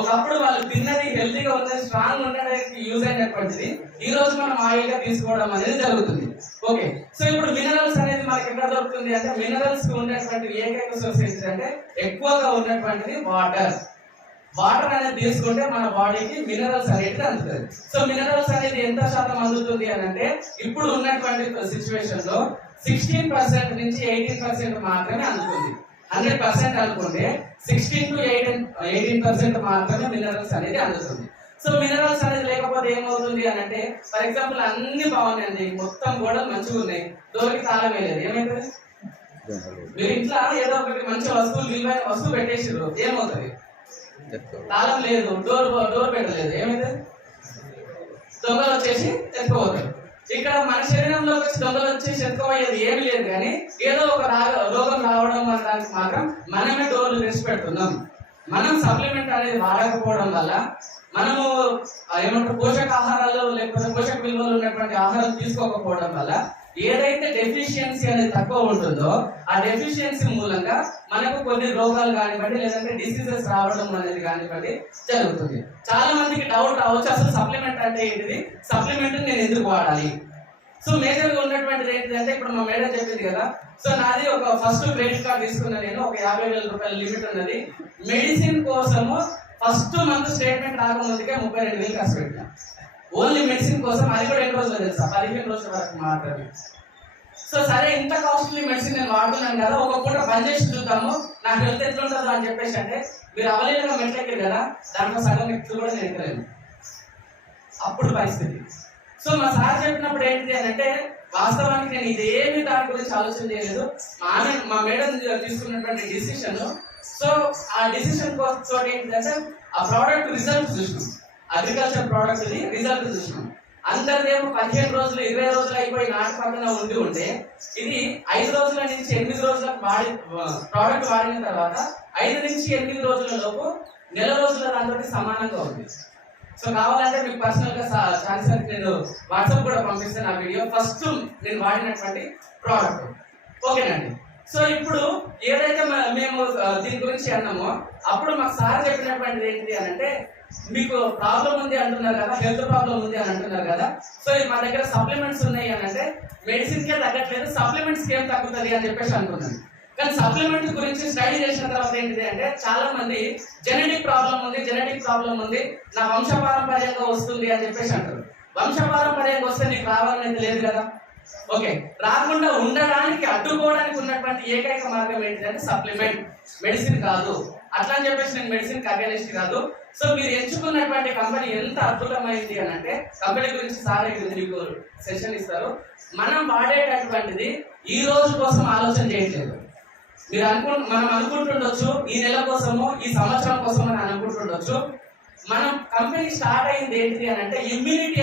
ఒకప్పుడు వాళ్ళు తిన్నది హెల్తీగా ఉన్నది స్ట్రాంగ్ ఉండడానికి యూజ్ అయినటువంటిది ఈ రోజు మనం ఆయిల్ గా తీసుకోవడం అనేది జరుగుతుంది. ఓకే, సో ఇప్పుడు మినరల్స్ అనేది మనకి ఎక్కడ దొరుకుతుంది అంటే మినరల్స్ ఉన్నటువంటి ఏకైక సోర్స్ ఏంటంటే ఎక్కువగా ఉన్నటువంటిది వాటర్. వాటర్ అనేది తీసుకుంటే మన బాడీకి మినరల్స్ అనేది అందుతుంది. సో మినరల్స్ అనేది ఎంత శాతం అందుతుంది అని అంటే ఇప్పుడు ఉన్నటువంటి సిచ్యువేషన్ లో 16% నుంచి 18% మాత్రమే అందుతుంది. 100% అనుకుంటే 16 to 18% మాత్రమే మినరల్స్ అనేది అందుతుంది. సో మినరల్స్ అనేది లేకపోతే ఏమవుతుంది అని అంటే ఫర్ ఎగ్జాంపుల్ అన్ని బాగున్నాయండి, మొత్తం గోడలు మంచిగా ఉన్నాయి, డోర్కి తాళం వేయలేదు, ఏమవుతుంది? మీరు ఇంట్లో ఏదో ఒకటి మంచి వస్తువులు విలువైన వస్తువు పెట్టేసారు, ఏమవుతుంది? తాళం లేదు, డోర్ పెట్టలేదు, ఏమైతే దొంగలు వచ్చేసి ఎత్తుకోవద్దు. ఇక్కడ మన శరీరంలో వచ్చి దొంగలు వచ్చేసి ఎత్తుకోవయ్యేది ఏమి లేదు, కానీ ఏదో ఒక రోగం రావడం దానికి మాత్రం మనమే డోర్లు తెచ్చి పెడుతున్నాం. మనం సప్లిమెంట్ అనేది వాడకపోవడం వల్ల, మనము ఏమంటారు పోషకాహారాలు లేకపోతే పోషక విలువలు ఉన్నటువంటి ఆహారం తీసుకోకపోవడం వల్ల ఏదైతే డెఫిషియన్సీ అనేది తక్కువ ఉంటుందో ఆ డెఫిషియన్సీ మూలంగా మనకు కొన్ని రోగాలు కానివ్వండి లేదంటే డిసీజెస్ రావడం అనేది కానివ్వండి జరుగుతుంది. చాలా మందికి డౌట్ రావచ్చు, అసలు సప్లిమెంట్ అంటే ఏంటిది, సప్లిమెంట్ నేను ఎందుకు వాడాలి? సో మేజర్ గా ఉన్నటువంటిది ఏంటిదంటే ఇప్పుడు మా మేడం చెప్పింది కదా, సో నాది ఒక ఫస్ట్ క్రెడిట్ కార్డ్ తీసుకున్నా, నేను ఒక 50,000 రూపాయల లిమిట్ ఉన్నది. మెడిసిన్ కోసము ఫస్ట్ మంత్ స్టేట్మెంట్ రాకముందుకే 32,000 ఖర్చు పెట్టినా, ఓన్లీ మెడిసిన్ కోసం. అది కూడా ఎన్ని రోజులు తెలుసా? 15 రోజుల వరకు మాత్రమే. సో సరే ఇంత కాస్ట్లీ మెడిసిన్ నేను వాడుతున్నాను కదా, ఒక పూట బంద్ చేసి చూద్దాము నా హెల్త్ ఎట్లా ఉంటుందో అని చెప్పేసి అంటే మీరు అవలేదుగా మెట్లెక్కారు కదా, దాంట్లో సగం ఎక్కిలు కూడా నేను ఎక్కలేను, అప్పుడు పరిస్థితి. సో మా సార్ చెప్పినప్పుడు ఏంటిది అని అంటే వాస్తవానికి నేను ఇదేమి దాని గురించి ఆలోచన చేయలేదు, మా మేడం తీసుకున్నటువంటి డిసిషన్. సో ఆ డిసిషన్ కోసం ఏంటిదంటే ఆ ప్రోడక్ట్ రిజల్ట్ చూసినాం, అగ్రికల్చర్ ప్రోడక్ట్ రిజల్ట్ చూసినాం. అందరిదేమో 15 రోజులు 20 రోజులు అయిపోయి నాటి పక్కన ఉంటే ఇది 5 రోజుల నుంచి 8 రోజులకు ప్రోడక్ట్ వాడిన తర్వాత 5 నుంచి 8 రోజుల లోపు నెల రోజుల దాంతో సమానంగా ఉంది. సో కావాలంటే మీకు పర్సనల్ గా ఛాన్సర్ నేను వాట్సాప్ కూడా పంపిస్తాను ఆ వీడియో, ఫస్ట్ నేను వాడినటువంటి ప్రోడక్ట్. ఓకేనండి. సో ఇప్పుడు ఏదైతే మేము దీని గురించి అన్నామో అప్పుడు మాకు సార్ చెప్పినటువంటిది ఏంటిది అని అంటే మీకు ప్రాబ్లం ఉంది అంటున్నారు కదా, హెల్త్ ప్రాబ్లం ఉంది అని అంటున్నారు కదా, సో మా దగ్గర సప్లిమెంట్స్ ఉన్నాయి అని అంటే మెడిసిన్ కే తగ్గట్లేదు, సప్లిమెంట్స్ కి ఏం తగ్గుతుంది అని చెప్పేసి అనుకున్నాను. కానీ సప్లిమెంట్ గురించి స్టడీ చేసిన తర్వాత ఏంటిది అంటే చాలా మంది జెనెటిక్ ప్రాబ్లం ఉంది నా వంశపారంపర్యంగా వస్తుంది అని చెప్పేసి అంటారు. వంశపారంపర్యంగా వస్తే నీకు రావాలని అయితే లేదు కదా. ఓకే, రాకుండా ఉండడానికి అడ్డుకోవడానికి ఉన్నటువంటి ఏకైక మార్గం ఏంటంటే సప్లిమెంట్, మెడిసిన్ కాదు. అట్లా అని చెప్పేసి నేను మెడిసిన్ అగెనిస్ట్ కాదు. సో మీరు ఎంచుకున్నటువంటి కంపెనీ ఎంత అద్భుతమైంది అని అంటే కంపెనీ గురించి సారే మీకు సెషన్ ఇస్తారు. మనం వాడేటటువంటిది ఈ రోజు కోసం ఆలోచన చేయట్లేదు. మనం అనుకుంటుండొచ్చు ఈ నెల కోసము ఈ సంవత్సరం కోసం అని అనుకుంటుండొచ్చు. మనం కంపెనీ స్టార్ట్ అయింది ఏంటిది అని అంటే ఇమ్యూనిటీ